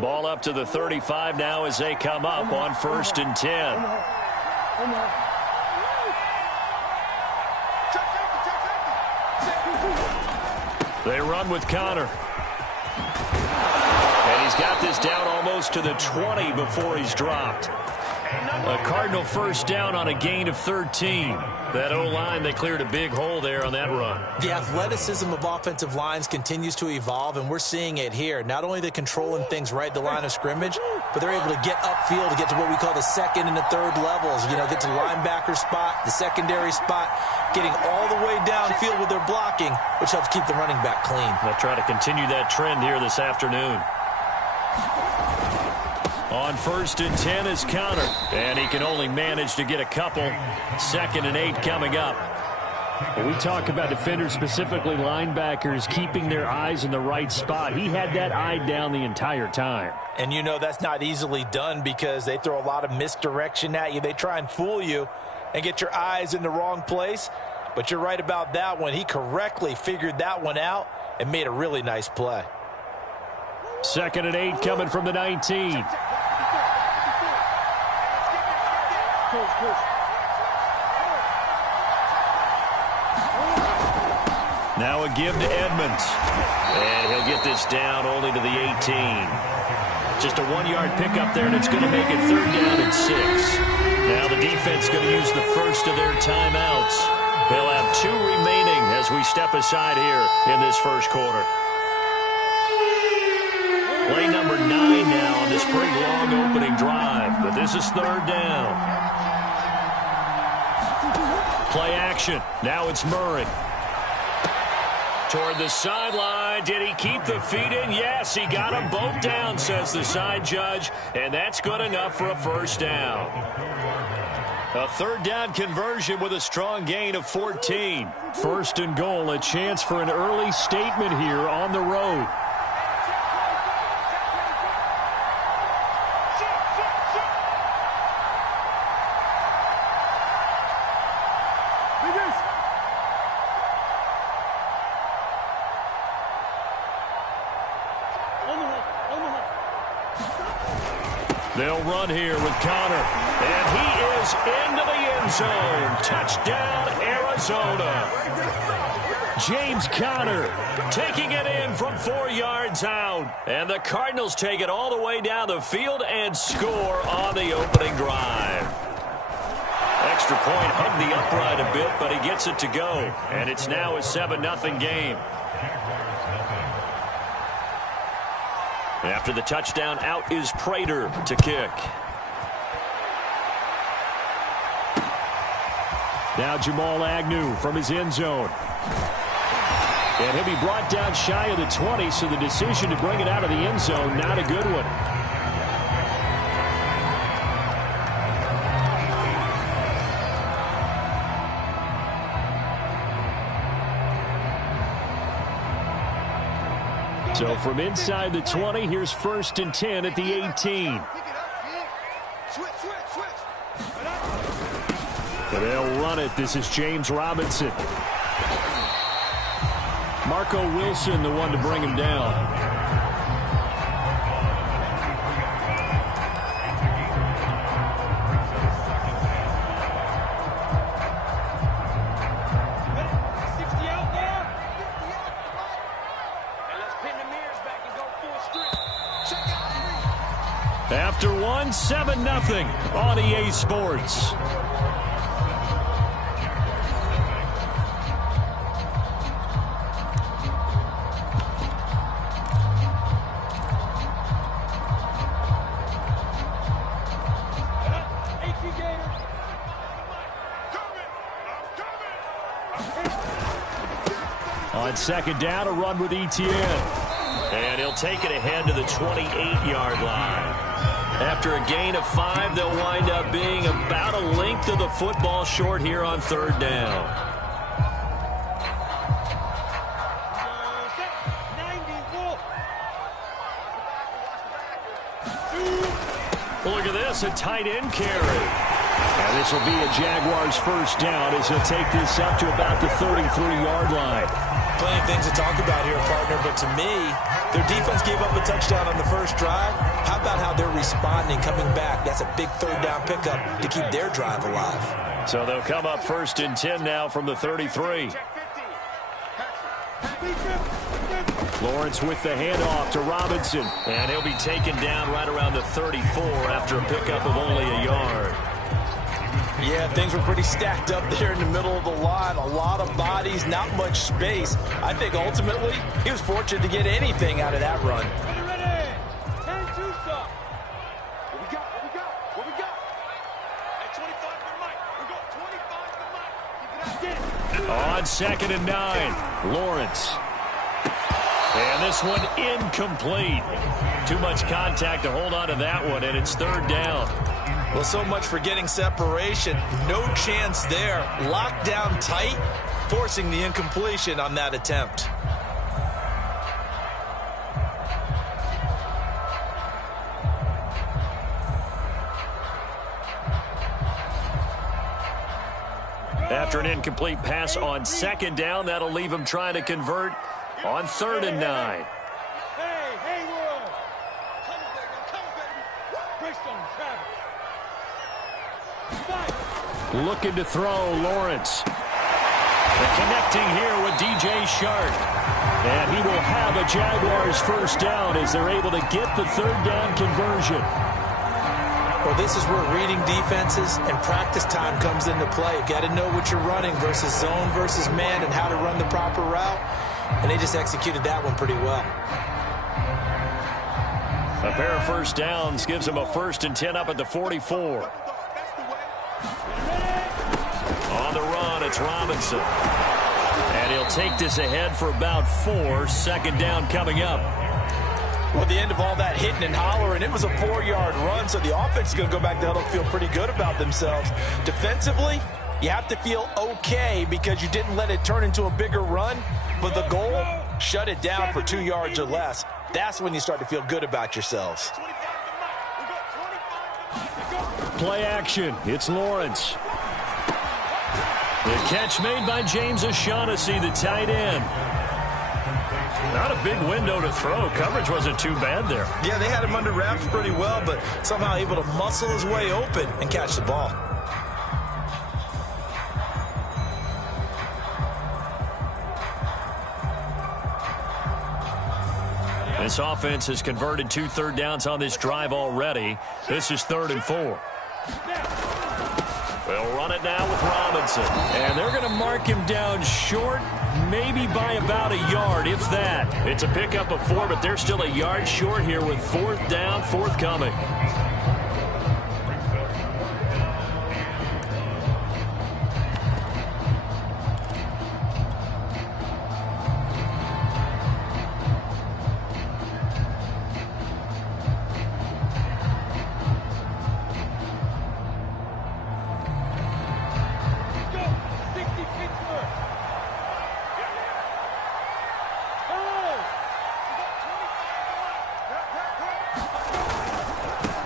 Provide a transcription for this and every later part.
Ball up to the 35 now as they come up on 1st and 10. They run with Connor. And he's got this down almost to the 20 before he's dropped. A Cardinal first down on a gain of 13. That O-line, they cleared a big hole there on that run. The athleticism of offensive lines continues to evolve, and we're seeing it here. Not only they're controlling things right at the line of scrimmage, but they're able to get upfield to get to what we call the second and the third levels. You know, get to the linebacker spot, the secondary spot, getting all the way downfield with their blocking, which helps keep the running back clean. They'll try to continue that trend here this afternoon. On 1st and 10 is Connor, and he can only manage to get a couple. 2nd and 8 coming up. When we talk about defenders, specifically linebackers, keeping their eyes in the right spot. He had that eye down the entire time. And you know that's not easily done because they throw a lot of misdirection at you. They try and fool you and get your eyes in the wrong place. But you're right about that one. He correctly figured that one out and made a really nice play. 2nd and 8 coming from the 19. Now a give to Edmonds. And he'll get this down only to the 18. Just a 1-yard pickup there, and it's going to make it 3rd down and 6. Now the defense going to use the first of their timeouts. They'll have 2 remaining as we step aside here in this first quarter. Play number 9 now on this pretty long opening drive, but this is 3rd down. Play action. Now it's Murray. Toward the sideline. Did he keep the feet in? Yes, he got them both down, says the side judge, and that's good enough for a 1st down. A 3rd down conversion with a strong gain of 14. 1st and goal, a chance for an early statement here on the road. They'll run here with Connor. And he is into the end zone. Touchdown, Arizona. James Conner taking it in from 4 yards out. And the Cardinals take it all the way down the field and score on the opening drive. Extra point hugged the upright a bit, but he gets it to go. And it's now a 7-0 game. After the touchdown, out is Prater to kick. Now Jamal Agnew from his end zone. And he'll be brought down shy of the 20, so the decision to bring it out of the end zone, not a good one. So from inside the 20, here's 1st and 10 at the 18. And they'll run it. This is James Robinson. Marco Wilson, the one to bring him down. After one, 7-0 on EA Sports. On 2nd down, a run with ETN. And he'll take it ahead to the 28-yard line. After a gain of 5, they'll wind up being about a length of the football short here on 3rd down. Look at this, a tight end carry. And this will be a Jaguars 1st down as he'll take this up to about the 33-yard line. Plenty of things to talk about here, partner, but to me, their defense gave up a touchdown on the first drive. about how they're responding, coming back? That's a big third down pickup to keep their drive alive. So they'll come up 1st and 10 now from the 33. Lawrence with the handoff to Robinson. And he'll be taken down right around the 34 after a pickup of only a yard. Yeah, things were pretty stacked up there in the middle of the line. A lot of bodies, not much space. I think ultimately he was fortunate to get anything out of that run. On 2nd and 9, Lawrence. And this one incomplete. Too much contact to hold on to that one, and it's 3rd down. Well, so much for getting separation. No chance there. Locked down tight, forcing the incompletion on that attempt. After an incomplete pass on 2nd down, that'll leave him trying to convert on 3rd and 9. Looking to throw, Lawrence. The connecting here with DJ Shark. And he will have a Jaguars 1st down as they're able to get the 3rd down conversion. Well, this is where reading defenses and practice time comes into play. Got to know what you're running versus zone versus man and how to run the proper route. And they just executed that one pretty well. A pair of 1st downs gives them a 1st and 10 up at the 44. On the run, it's Robinson. And he'll take this ahead for about 4. 2nd down coming up. Well, at the end of all that hitting and hollering, it was a 4-yard run, so the offense is going to go back to huddle, feel pretty good about themselves. Defensively, you have to feel okay because you didn't let it turn into a bigger run, but the goal, shut it down for 2 yards or less. That's when you start to feel good about yourselves. Play action. It's Lawrence. The catch made by James O'Shaughnessy, the tight end. Not a big window to throw. Coverage wasn't too bad there. Yeah, they had him under wraps pretty well, but somehow able to muscle his way open and catch the ball. This offense has converted 2 third downs on this drive already. This is 3rd and 4. They'll run it now with Robinson. And they're going to mark him down short, maybe by about a yard, if that. It's a pickup of 4, but they're still a yard short here with 4th down, forthcoming.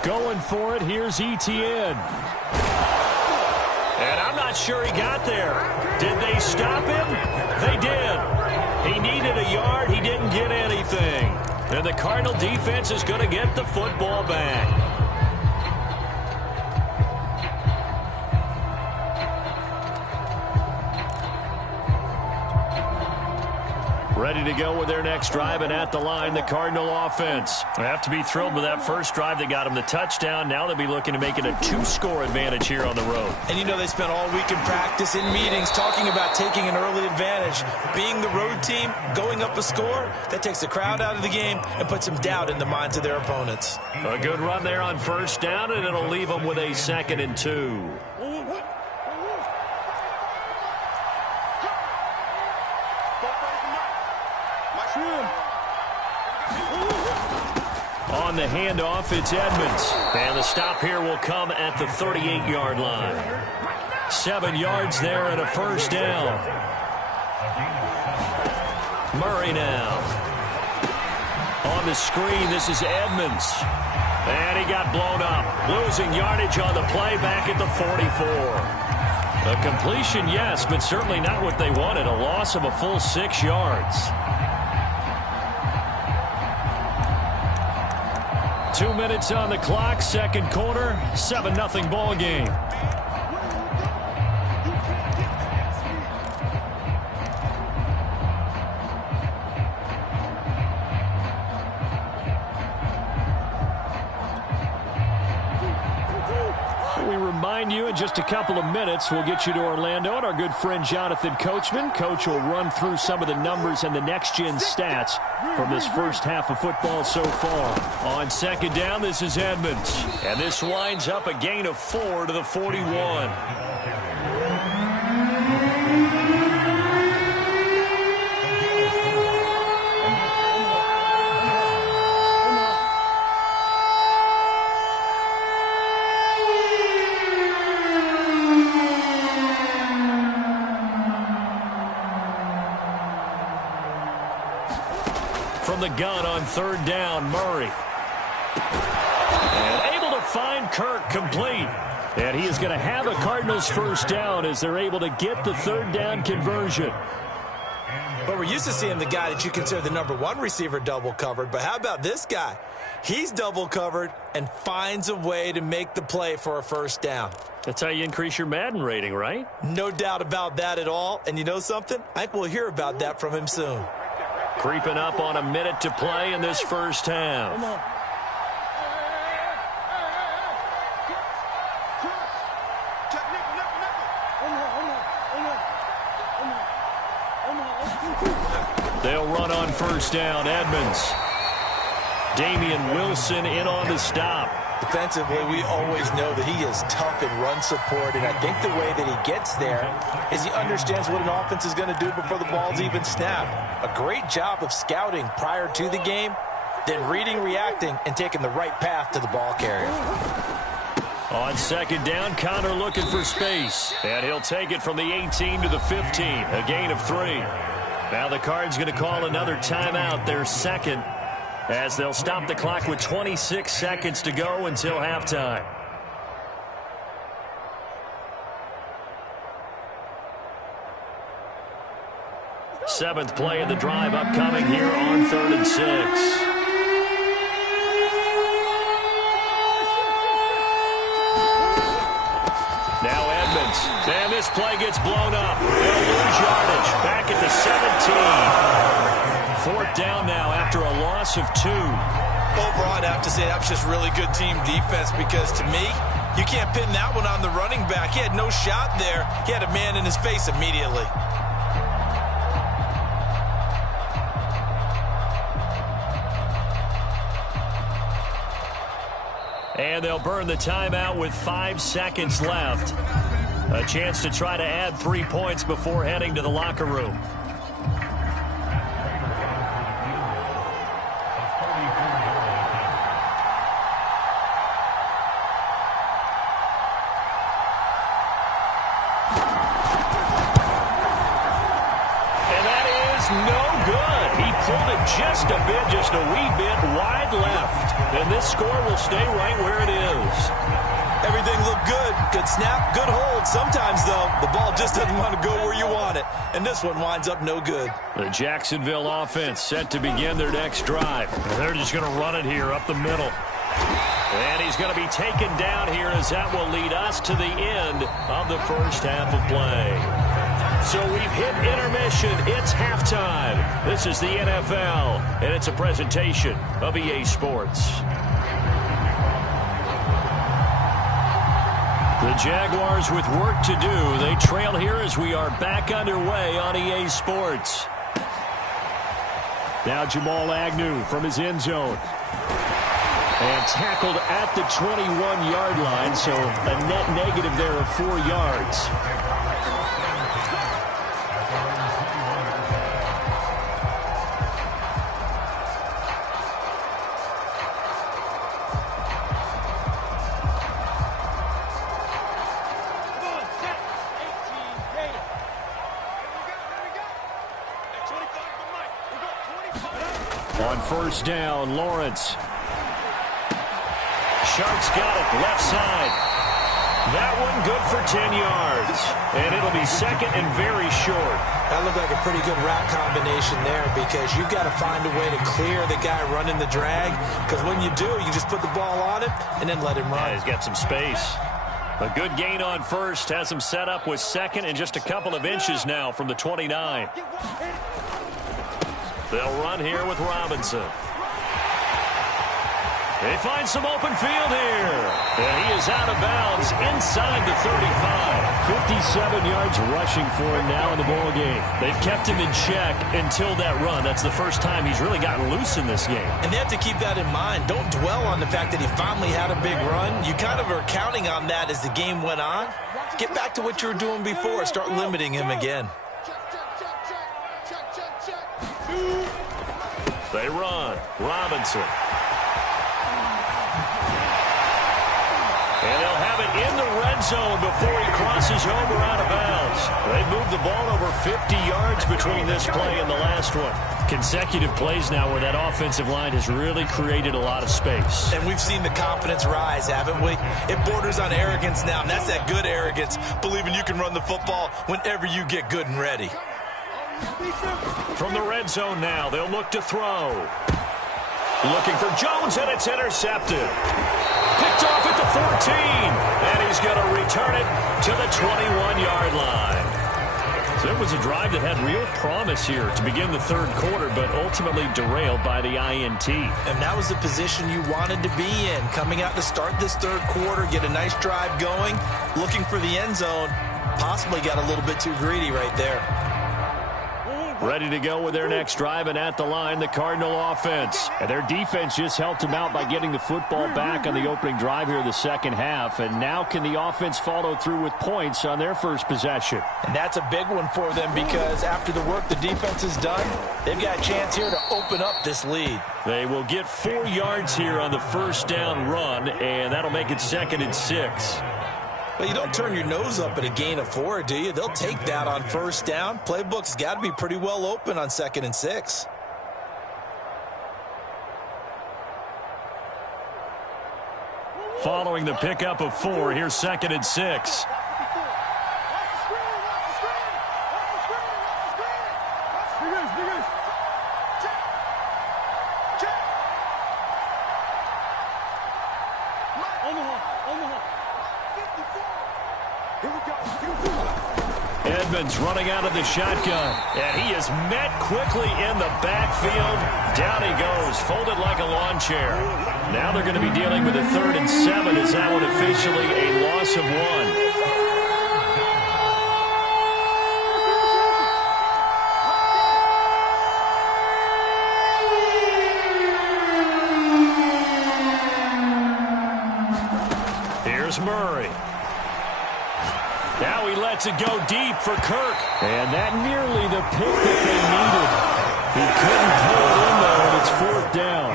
Going for it, here's Etienne. And I'm not sure he got there. Did they stop him? They did. He needed a yard, he didn't get anything. And the Cardinal defense is going to get the football back. Ready to go with their next drive, and at the line, the Cardinal offense. They have to be thrilled with that first drive. They got them the touchdown. Now they'll be looking to make it a 2-score advantage here on the road. And you know they spent all week in practice, in meetings, talking about taking an early advantage. Being the road team, going up a score, that takes the crowd out of the game and puts some doubt in the minds of their opponents. A good run there on 1st down, and it'll leave them with a 2nd and 2. On the handoff, it's Edmonds. And the stop here will come at the 38-yard line. 7 yards there and a 1st down. Murray now. On the screen, this is Edmonds. And he got blown up. Losing yardage on the play back at the 44. A completion, yes, but certainly not what they wanted. A loss of a full 6 yards. 2 minutes on the clock, second quarter, 7-0 ball game. We remind you in just a couple of minutes we'll get you to Orlando and our good friend Jonathan Coachman. Coach will run through some of the numbers and the next-gen stats from this first half of football so far. On second down, this is Edmonds. And this winds up a gain of 4 to the 41. From the gun on third down, Murray. And able to find Kirk complete. And he is going to have a Cardinals first down as they're able to get the third down conversion. But we're used to seeing the guy that you consider the #1 receiver double covered. But how about this guy? He's double covered and finds a way to make the play for a first down. That's how you increase your Madden rating, right? No doubt about that at all. And you know something? I think we'll hear about that from him soon. Creeping up on a minute to play in this first half. They'll run on first down. Edmonds. Damian Wilson in on the stop. Defensively, we always know that he is tough in run support, and I think the way that he gets there is he understands what an offense is going to do before the ball's even snapped. A great job of scouting prior to the game, then reading, reacting, and taking the right path to the ball carrier. On second down, Connor looking for space, and he'll take it from the 18 to the 15, a gain of 3. Now the Cards going to call another timeout, their second, as they'll stop the clock with 26 seconds to go until halftime. Seventh play of the drive upcoming here on 3rd and 6. Now Edmonds. And this play gets blown up. They'll lose yardage. Back at the 17. 4th down now after a loss of 2. Overall, I'd have to say that was just really good team defense because, to me, you can't pin that one on the running back. He had no shot there. He had a man in his face immediately. And they'll burn the timeout with 5 seconds left. A chance to try to add 3 points before heading to the locker room. Just a bit, just a wee bit wide left. And this score will stay right where it is. Everything looked good. Good snap, good hold. Sometimes, though, the ball just doesn't want to go where you want it. And this one winds up no good. The Jacksonville offense set to begin their next drive. They're just going to run it here up the middle. And he's going to be taken down here as that will lead us to the end of the first half of play. So we've hit intermission. It's halftime. This is the NFL, and it's a presentation of EA Sports. The Jaguars with work to do. They trail here as we are back underway on EA Sports. Now Jamal Agnew from his end zone. And tackled at the 21-yard line, so a net negative there of 4 yards. On first down, Lawrence. Sharp's got it, left side. That one good for 10 yards. And it'll be second and very short. That looked like a pretty good route combination there because you've got to find a way to clear the guy running the drag. Because when you do, you just put the ball on him and then let him run. Yeah, he's got some space. A good gain on first has him set up with second and just a couple of inches now from the 29. They'll run here with Robinson. They find some open field here. And he is out of bounds inside the 35. 57 yards rushing for him now in the ball game. They've kept him in check until that run. That's the first time he's really gotten loose in this game. And they have to keep that in mind. Don't dwell on the fact that he finally had a big run. You kind of are counting on that as the game went on. Get back to what you were doing before. Start limiting him again. They run. Robinson. And they'll have it in the red zone before he crosses over out of bounds. They moved the ball over 50 yards between this play and the last one. Consecutive plays now where that offensive line has really created a lot of space. And we've seen the confidence rise, haven't we? It borders on arrogance now, and that's that good arrogance, believing you can run the football whenever you get good and ready. From the red zone now, they'll look to throw. Looking for Jones, and it's intercepted. Picked off at the 14, and he's going to return it to the 21-yard line. So it was a drive that had real promise here to begin the third quarter, but ultimately derailed by the INT. And that was the position you wanted to be in, coming out to start this third quarter, get a nice drive going, looking for the end zone. Possibly got a little bit too greedy right there. Ready to go with their next drive, and at the line, the Cardinal offense. And their defense just helped them out by getting the football back on the opening drive here in the second half. And now can the offense follow through with points on their first possession? And that's a big one for them because after the work the defense has done, they've got a chance here to open up this lead. They will get 4 yards here on the first down run, and that'll make it 2nd and 6. Well, you don't turn your nose up at a gain of 4, do you? They'll take that on first down. Playbook's got to be pretty well open on 2nd and 6. Following the pickup of 4, here's 2nd and 6. Edmonds running out of the shotgun, and he is met quickly in the backfield. Down he goes, folded like a lawn chair. Now they're going to be dealing with a 3rd and 7. Is that one officially a loss of 1? Murray. Now he lets it go deep for Kirk. And that nearly the pick that they needed. He couldn't pull it in there, and it's 4th down.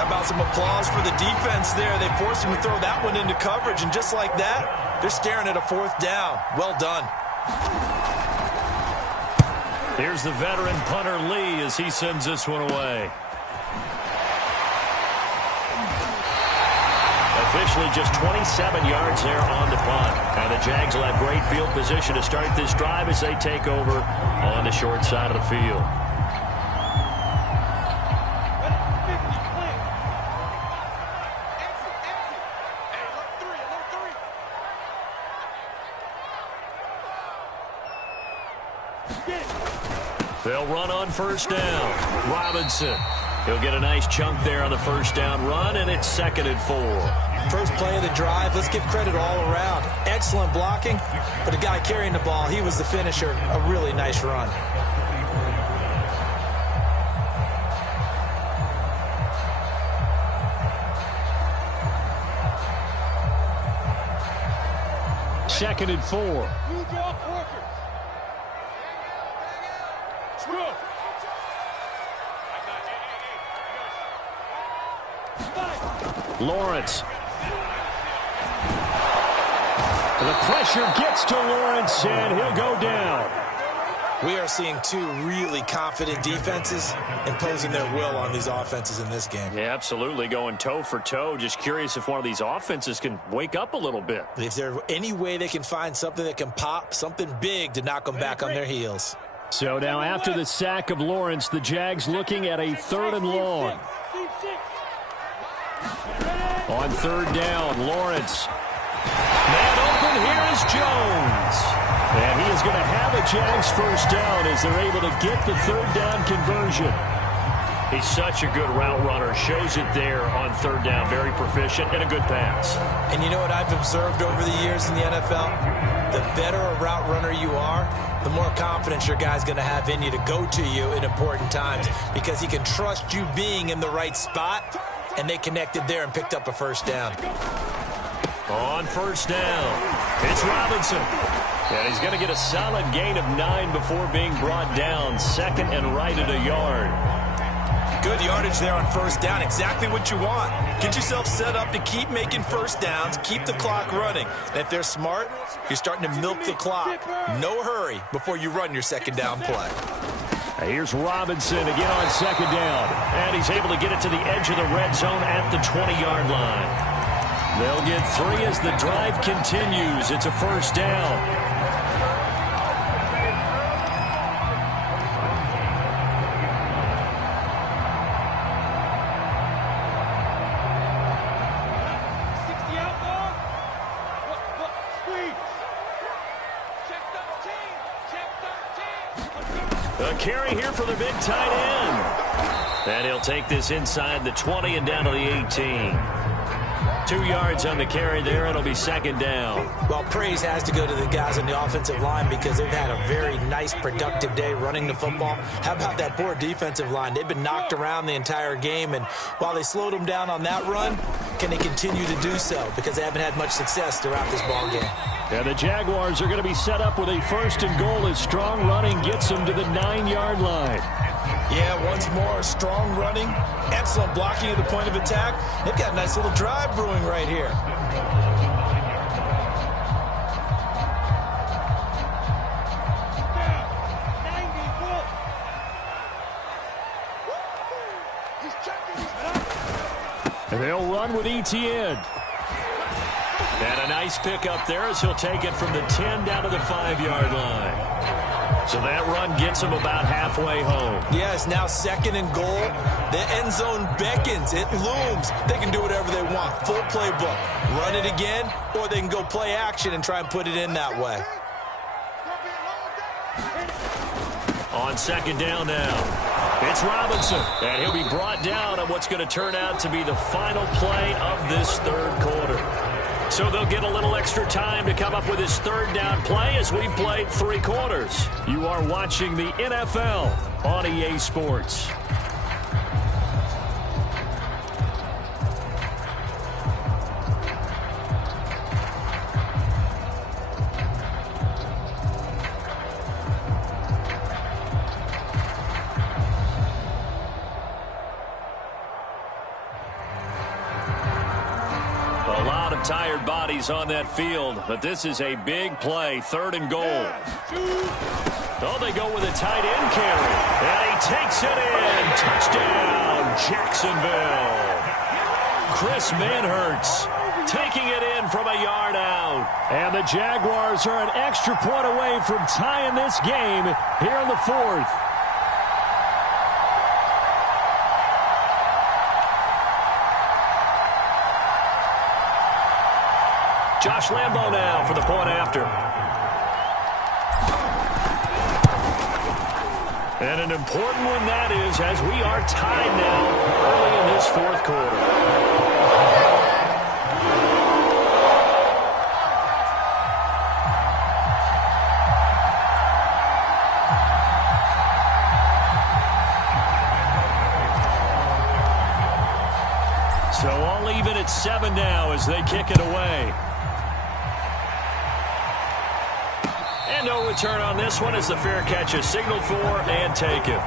How about some applause for the defense there? They forced him to throw that one into coverage, and just like that, they're staring at a 4th down. Well done. Here's the veteran punter Lee as he sends this one away. Officially just 27 yards there on the punt. Now the Jags will have great field position to start this drive as they take over on the short side of the field. They'll run on first down. Robinson. He'll get a nice chunk there on the first down run, and it's 2nd and 4. First play of the drive, let's give credit all around. Excellent blocking, but the guy carrying the ball, he was the finisher. A really nice run. Second and 4. Lawrence. The pressure gets to Lawrence, and he'll go down. We are seeing two really confident defenses imposing their will on these offenses in this game. Yeah, absolutely, going toe for toe. Just curious if one of these offenses can wake up a little bit. If there's any way they can find something that can pop, something big to knock them back on their heels. So now after the sack of Lawrence, the Jags looking at a 3rd and long. On 3rd down, Lawrence. Man open, here is Jones. And he is going to have a Jags first down as they're able to get the 3rd down conversion. He's such a good route runner. Shows it there on 3rd down. Very proficient and a good pass. And you know what I've observed over the years in the NFL? The better a route runner you are, the more confidence your guy's going to have in you to go to you in important times because he can trust you being in the right spot, and they connected there and picked up a first down. On 1st down, it's Robinson. And he's going to get a solid gain of 9 before being brought down. 2nd and right at a yard. Good yardage there on 1st down. Exactly what you want. Get yourself set up to keep making first downs, keep the clock running. And if they're smart, you're starting to milk the clock. No hurry before you run your 2nd down play. Here's Robinson again on 2nd down. And he's able to get it to the edge of the red zone at the 20-yard line. They'll get 3 as the drive continues. It's a first down. A carry here for the big tight end. And he'll take this inside the 20 and down to the 18. 2 yards on the carry there. It'll be 2nd down. Well, praise has to go to the guys on the offensive line because they've had a very nice, productive day running the football. How about that poor defensive line? They've been knocked around the entire game, and while they slowed them down on that run, can they continue to do so? Because they haven't had much success throughout this ball game. And the Jaguars are going to be set up with a 1st and goal as strong running gets them to the 9-yard line. Yeah, once more, strong running, excellent blocking at the point of attack. They've got a nice little drive brewing right here. And they'll run with ETN. And a nice pickup there as he'll take it from the 10 down to the 5-yard line. So that run gets him about halfway home. Yeah, it's now 2nd and goal. The end zone beckons. It looms. They can do whatever they want. Full playbook. Run it again, or they can go play action and try and put it in that way. On 2nd down now, it's Robinson. And he'll be brought down on what's going to turn out to be the final play of this 3rd quarter. So they'll get a little extra time to come up with his 3rd down play as we've played 3 quarters. You are watching the NFL on EA Sports. Tired bodies on that field, but this is a big play. 3rd and goal. Oh, they go with a tight end carry. And he takes it in. Touchdown, Jacksonville. Chris Manhertz taking it in from a yard out. And the Jaguars are an extra point away from tying this game here in the 4th. Josh Lambo now for the point after. And an important one that is, as we are tied now early in this 4th quarter. So all even at 7 now as they kick it away. And no return on this one as the fair catch is signaled for and taken.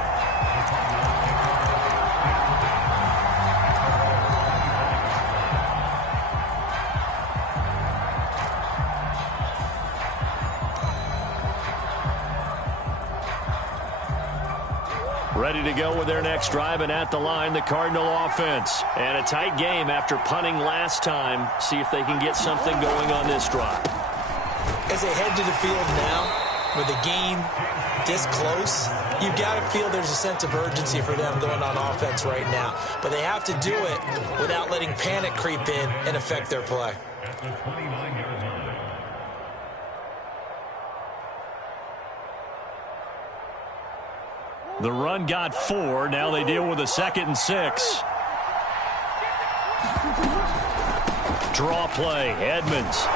Ready to go with their next drive, and at the line, the Cardinal offense. And a tight game after punting last time. See if they can get something going on this drive. As they head to the field now, with the game this close, you've got to feel there's a sense of urgency for them going on offense right now. But they have to do it without letting panic creep in and affect their play. The run got 4. Now they deal with a 2nd and 6. Draw play, Edmonds.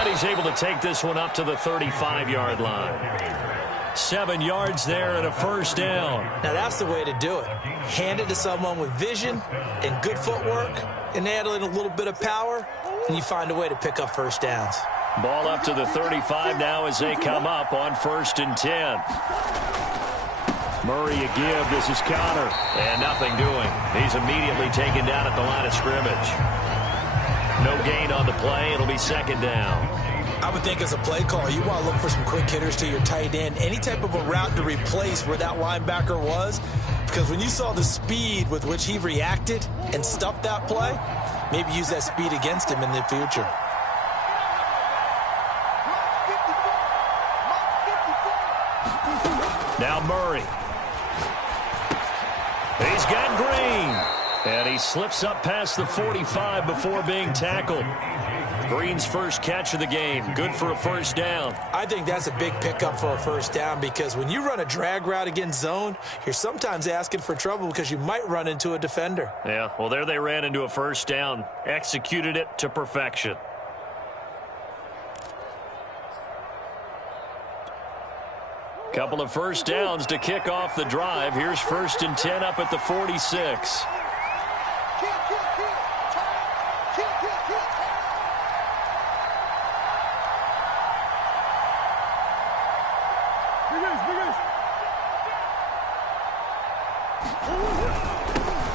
And he's able to take this one up to the 35-yard line. 7 yards there and a first down. Now that's the way to do it. Hand it to someone with vision and good footwork and add in a little bit of power, and you find a way to pick up first downs. Ball up to the 35 now as they come up on 1st and 10. Murray a give. This is Connor. And nothing doing. He's immediately taken down at the line of scrimmage. No gain on the play. It'll be 2nd down. I would think as a play caller, you want to look for some quick hitters to your tight end. Any type of a route to replace where that linebacker was. Because when you saw the speed with which he reacted and stuffed that play, maybe use that speed against him in the future. Now Murray. He's got Green. And he slips up past the 45 before being tackled. Green's first catch of the game. Good for a first down. I think that's a big pickup for a first down because when you run a drag route against zone, you're sometimes asking for trouble because you might run into a defender. Yeah, well, there they ran into a first down. Executed it to perfection. Couple of first downs to kick off the drive. Here's 1st and 10 up at the 46.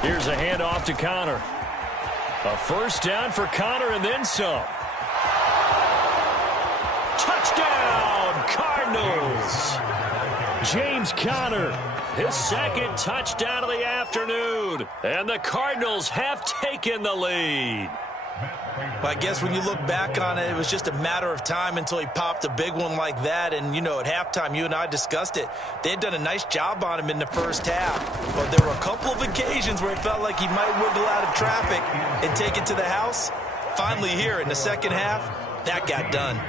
Here's a handoff to Connor. A first down for Connor and then some. Touchdown, Cardinals! James Conner, his 2nd touchdown of the afternoon. And the Cardinals have taken the lead. Well, I guess when you look back on it, it was just a matter of time until he popped a big one like that. And, you know, at halftime, you and I discussed it. They had done a nice job on him in the first half. But there were a couple of occasions where it felt like he might wiggle out of traffic and take it to the house. Finally here in the second half, that got done.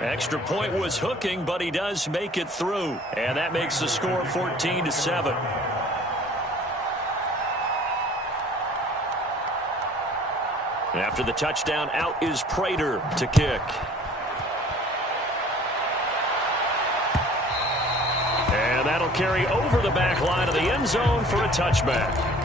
Extra point was hooking, but he does make it through. And that makes the score 14-7. After the touchdown, out is Prater to kick. And that'll carry over the back line of the end zone for a touchback.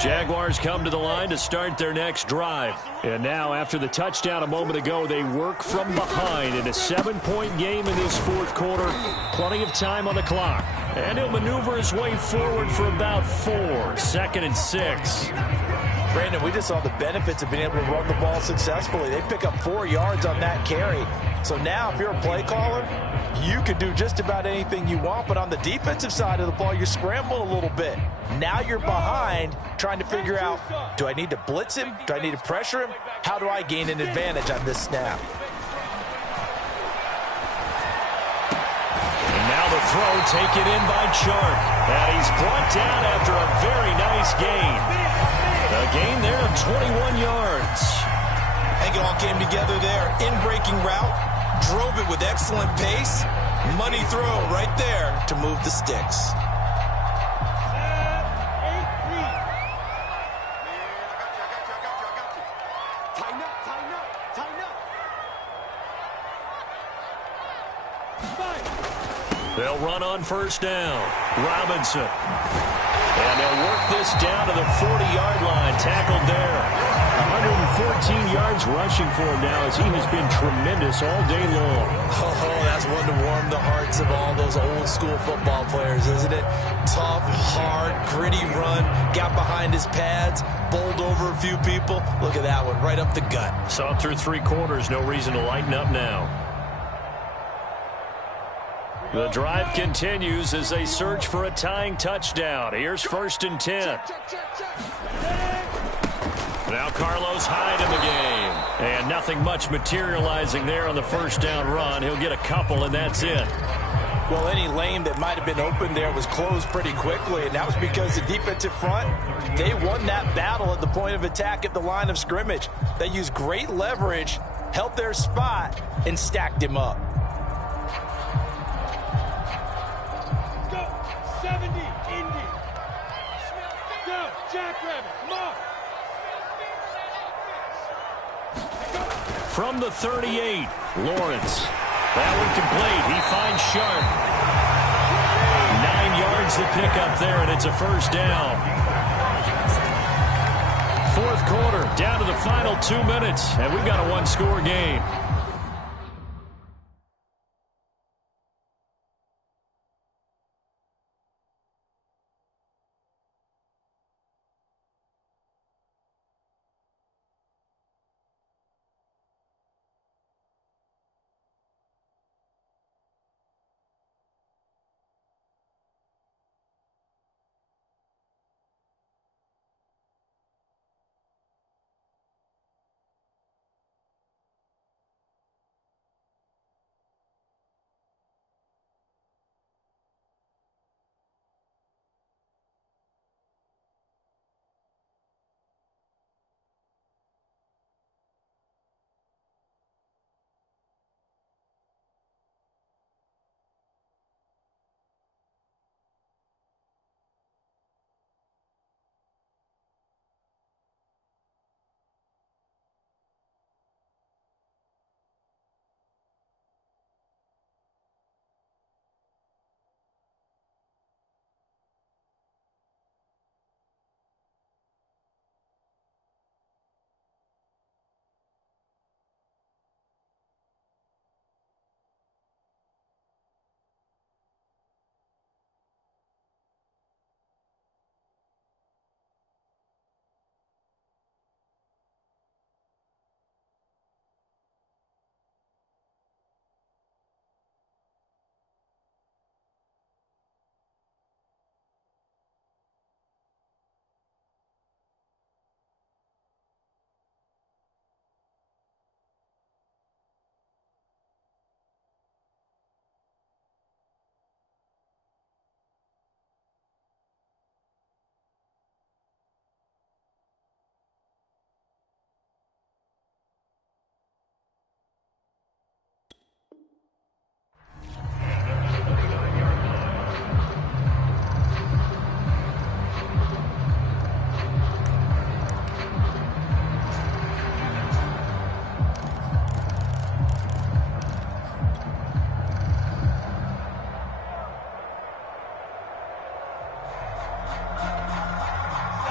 Jaguars come to the line to start their next drive. And now, after the touchdown a moment ago, they work from behind in a 7-point game in this 4th quarter. Plenty of time on the clock. And he'll maneuver his way forward for about 4. 2nd and 6. Brandon, we just saw the benefits of being able to run the ball successfully. They pick up 4 yards on that carry. So now, if you're a play caller, you can do just about anything you want. But on the defensive side of the ball, you're scrambling a little bit. Now you're behind, trying to figure out, do I need to blitz him? Do I need to pressure him? How do I gain an advantage on this snap? And now the throw taken in by Chark. And he's brought down after a very nice gain. A gain there of 21 yards. I think it all came together there. In-breaking route, drove it with excellent pace. Money throw right there to move the sticks. They'll run on first down. Robinson. And they'll work this down to the 40-yard line. Tackled there. 114 yards rushing for him now as he has been tremendous all day long. Oh, that's one to warm the hearts of all those old school football players, isn't it? Tough, hard, gritty run, got behind his pads, bowled over a few people. Look at that one, right up the gut. Saw through 3 quarters, no reason to lighten up now. The drive continues as they search for a tying touchdown. Here's 1st and 10. Now Carlos Hyde in the game. And nothing much materializing there on the first down run. He'll get a couple, and that's it. Well, any lane that might have been open there was closed pretty quickly, and that was because the defensive front, they won that battle at the point of attack at the line of scrimmage. They used great leverage, held their spot, and stacked him up. Go, 70, Indy. Go, Jackrabbit, come on. From the 38, Lawrence. That one complete. He finds Sharp. 9 yards to pick up there, and it's a first down. 4th quarter, down to the final 2 minutes, and we've got a 1-score game.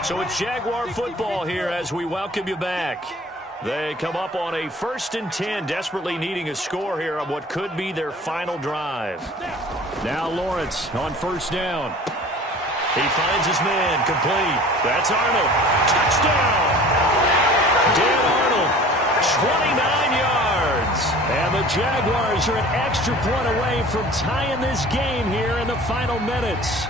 So it's Jaguar football here as we welcome you back. They come up on a 1st and 10, desperately needing a score here on what could be their final drive. Now Lawrence on 1st down. He finds his man, complete. That's Arnold. Touchdown! Dan Arnold, 29 yards. And the Jaguars are an extra point away from tying this game here in the final minutes.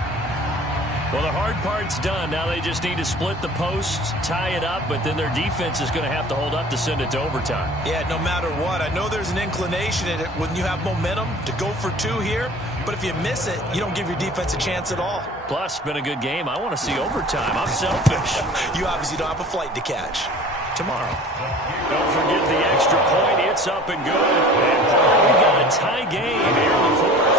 Well, the hard part's done. Now they just need to split the posts, tie it up, but then their defense is going to have to hold up to send it to overtime. Yeah, no matter what. I know there's an inclination in it when you have momentum to go for 2 here, but if you miss it, you don't give your defense a chance at all. Plus, it's been a good game. I want to see overtime. I'm selfish. You obviously don't have a flight to catch. Tomorrow. Don't forget the extra point. It's up and good. And we've got a tie game here in the 4th.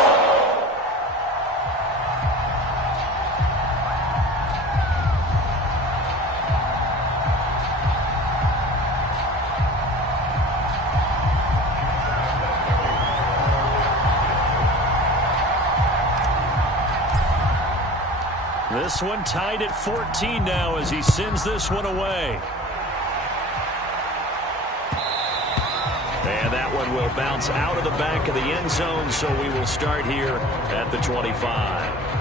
This one tied at 14 now as he sends this one away. will bounce out of the back of the end zone, so we will start here at the 25.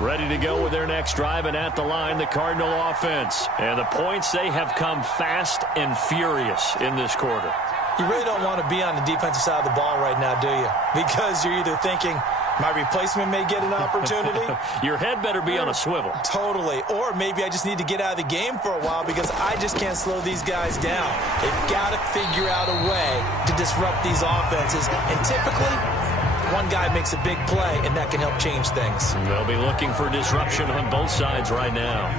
Ready to go with their next drive, and at the line, the Cardinal offense. And the points, they have come fast and furious in this quarter. You really don't want to be on the defensive side of the ball right now, do you? Because you're either thinking, my replacement may get an opportunity. Your head better be on a swivel. Totally. Or maybe I just need to get out of the game for a while because I just can't slow these guys down. They've got to figure out a way to disrupt these offenses. And typically, one guy makes a big play, and that can help change things. They'll be looking for disruption on both sides right now.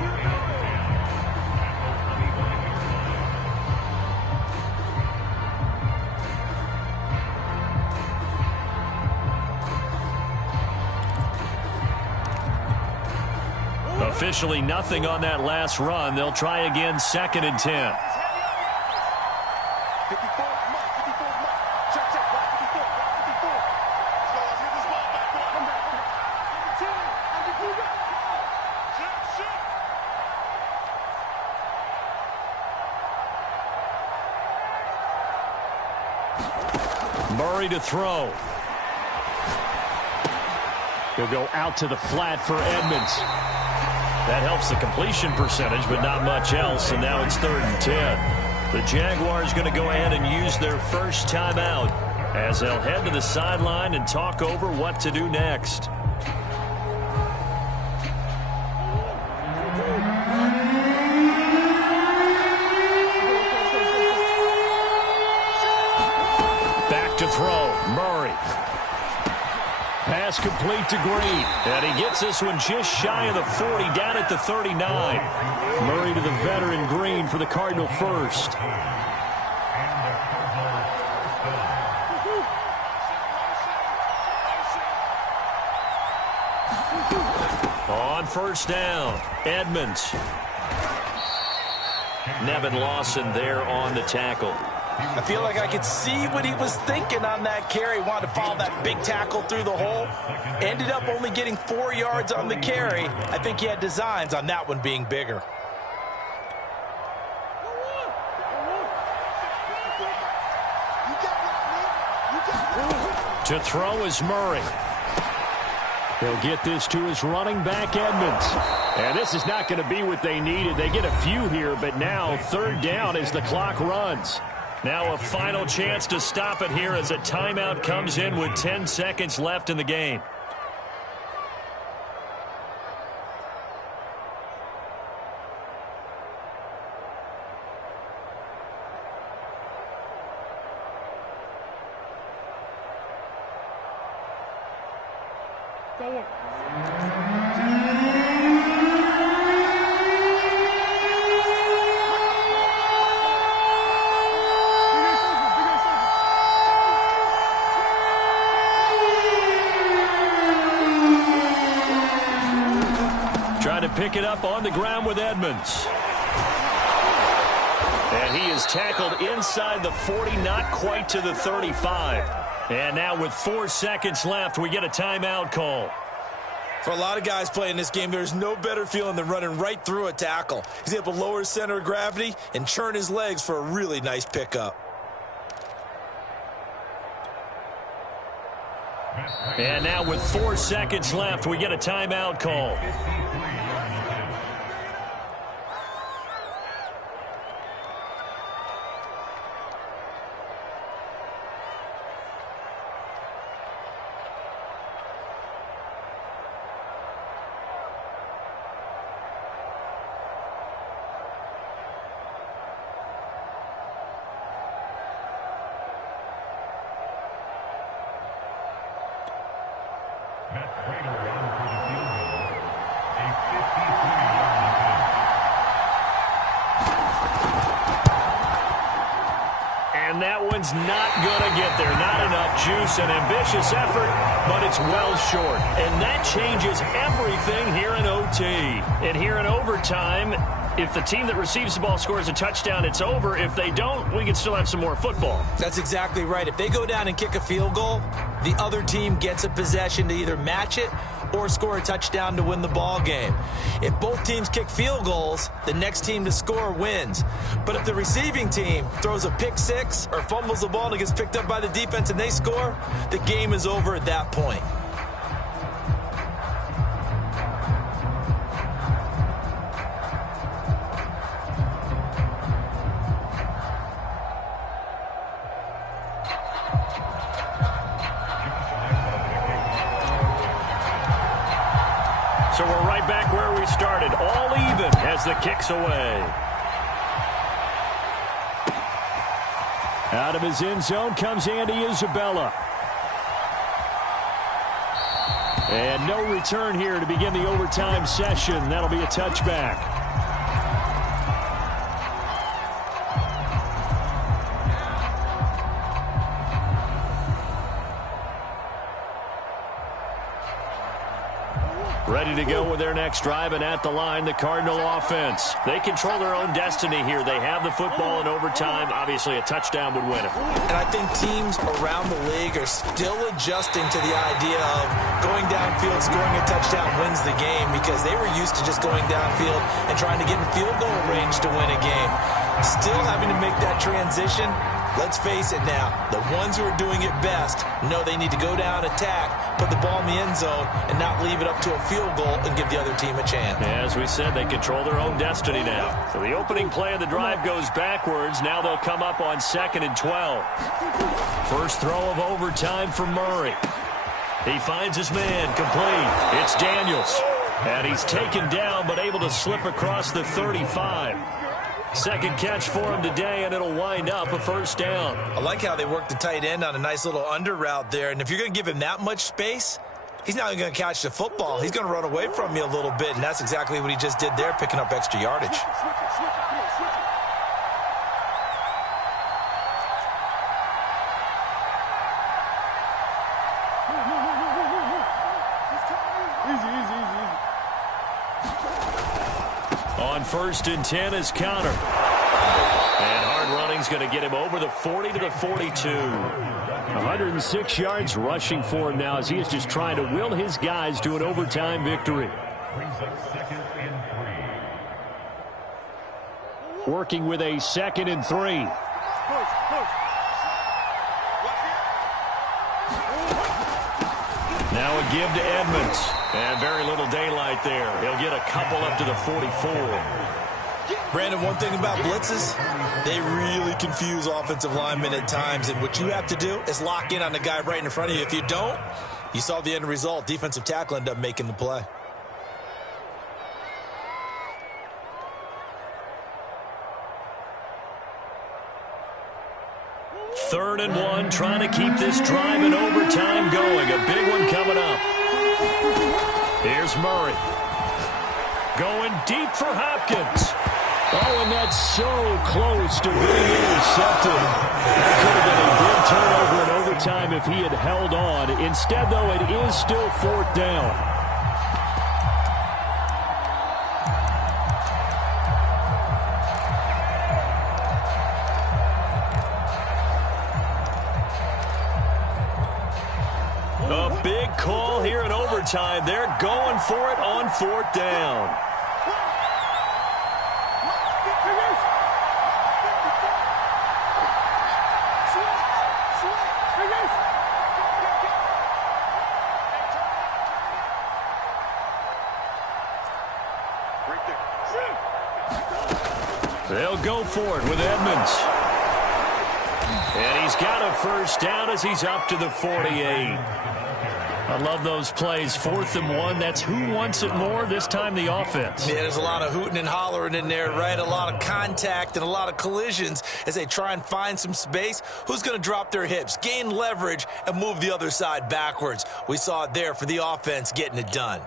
Officially nothing on that last run. They'll try again, 2nd and 10. Murray to throw. He'll go out to the flat for Edmonds. That helps the completion percentage, but not much else, and now it's 3rd and 10. The Jaguars going to go ahead and use their first timeout as they'll head to the sideline and talk over what to do next. Back to throw, Murray. Pass complete to Green, and he gets this one just shy of the 40, down at the 39. Murray to the veteran Green for the Cardinal first. On first down, Edmonds. Nevin Lawson there on the tackle. I feel like I could see what he was thinking on that carry. Wanted to follow that big tackle through the hole. Ended up only getting 4 yards on the carry. I think he had designs on that one being bigger. To throw is Murray. He'll get this to his running back, Edmonds. And this is not going to be what they needed. They get a few here, but now 3rd down as the clock runs. Now a final chance to stop it here as a timeout comes in with 10 seconds left in the game. Trying to pick it up on the ground with Edmonds. And he is tackled inside the 40, not quite to the 35. And now with 4 seconds left, we get a timeout call. For a lot of guys playing this game, there's no better feeling than running right through a tackle. He's able to lower his center of gravity and churn his legs for a really nice pickup. And now with 4 seconds left, we get a timeout call. And that one's not going to get there. Not enough produce an ambitious effort, but it's well short. And that changes everything here in OT. And here in overtime, if the team that receives the ball scores a touchdown, it's over. If they don't, we can still have some more football. That's exactly right. If they go down and kick a field goal, the other team gets a possession to either match it or score a touchdown to win the ball game. If both teams kick field goals, the next team to score wins. But if the receiving team throws a pick six or fumbles the ball and it gets picked up by the defense and they score, the game is over at that point. So we're right back where we started, all even as the kick's away. Out of his end zone comes Andy Isabella. And no return here to begin the overtime session. That'll be a touchback. Ready to go with their next drive, and at the line, the Cardinal offense. They control their own destiny here. They have the football in overtime. Obviously, a touchdown would win it. And I think teams around the league are still adjusting to the idea of going downfield, scoring a touchdown wins the game, because they were used to just going downfield and trying to get in field goal range to win a game. Still having to make that transition. Let's face it now, the ones who are doing it best know they need to go down, attack, put the ball in the end zone, and not leave it up to a field goal and give the other team a chance. As we said, they control their own destiny now. So the opening play of the drive goes backwards. Now they'll come up on 2nd and 12. First throw of overtime for Murray. He finds his man, complete. It's Daniels. And he's taken down, but able to slip across the 35. Second catch for him today, and it'll wind up a first down. I like how they work the tight end on a nice little under route there. And if you're going to give him that much space, he's not going to catch the football. He's going to run away from you a little bit, and that's exactly what he just did there, picking up extra yardage. On 1st and 10 is Counter. And hard running's going to get him over the 40 to the 42. 106 yards rushing for him now as he is just trying to will his guys to an overtime victory. Working with a 2nd and 3. Now a give to Edmonds. And very little daylight there. He'll get a couple up to the 44. Brandon, one thing about blitzes, they really confuse offensive linemen at times. And what you have to do is lock in on the guy right in front of you. If you don't, you saw the end result. Defensive tackle ended up making the play. Third and 1, trying to keep this drive in overtime going. A big one coming up. Here's Murray. Going deep for Hopkins. Oh, and that's so close to being intercepted. That could have been a big turnover in overtime if he had held on. Instead, though, it is still 4th down. A big call here in overtime. They're going for it on 4th down. They'll go for it with Edmonds. And he's got a first down as he's up to the 48. I love those plays. 4th and 1. That's who wants it more. This time the offense. Yeah, there's a lot of hooting and hollering in there, right? A lot of contact and a lot of collisions as they try and find some space. Who's going to drop their hips, gain leverage, and move the other side backwards? We saw it there for the offense getting it done.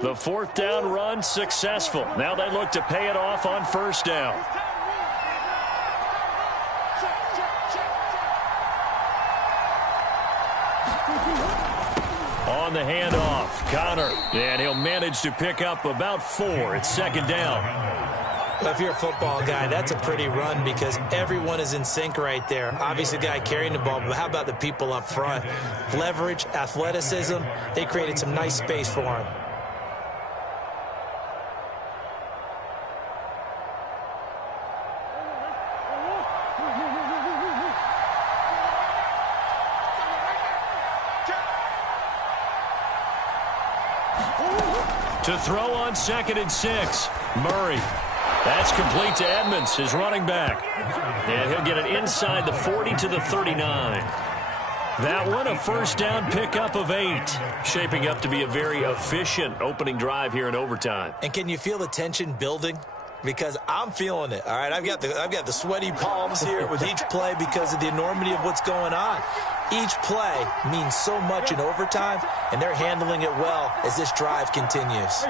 The fourth down run successful. Now they look to pay it off on first down. On the handoff, Connor, and he'll manage to pick up about 4. It's second down. Well, if you're a football guy, that's a pretty run because everyone is in sync right there. Obviously, the guy carrying the ball, but how about the people up front? Leverage, athleticism, they created some nice space for him. To throw on 2nd and 6, Murray. That's complete to Edmonds, his running back. And he'll get it inside the 40 to the 39. That one, a first down pickup of 8. Shaping up to be a very efficient opening drive here in overtime. And can you feel the tension building? Because I'm feeling it, all right? I've got the sweaty palms here with each play because of the enormity of what's going on. Each play means so much in overtime, and they're handling it well as this drive continues.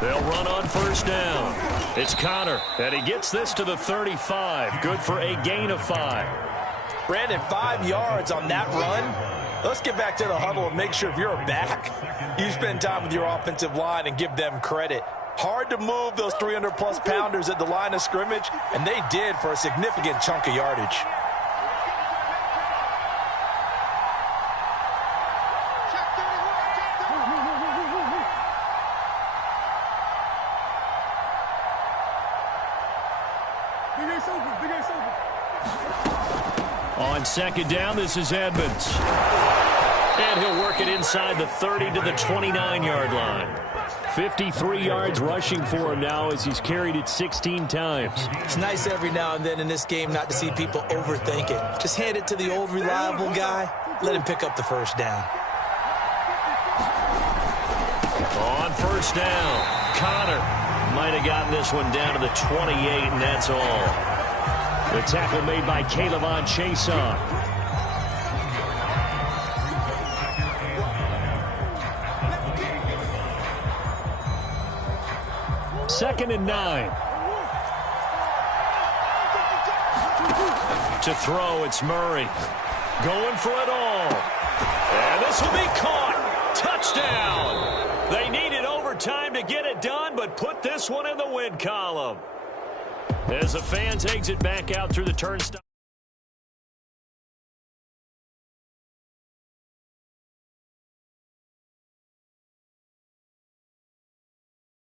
They'll run on first down. It's Connor, and he gets this to the 35. Good for a gain of 5. Brandon, 5 yards on that run. Let's get back to the huddle and make sure if you're a back, you spend time with your offensive line and give them credit. Hard to move those 300-plus pounders at the line of scrimmage, and they did for a significant chunk of yardage. On second down, this is Edmonds. And he'll work it inside the 30 to the 29-yard line. 53 yards rushing for him now as he's carried it 16 times. It's nice every now and then in this game not to see people overthink it. Just hand it to the old reliable guy. Let him pick up the first down. On first down, Connor might have gotten this one down to the 28, and that's all. The tackle made by Calebon Chason. Second and 9. To throw, it's Murray. Going for it all. And this will be caught. Touchdown. They needed overtime to get it done, but put this one in the win column. As the fans exit back out through the turnstile.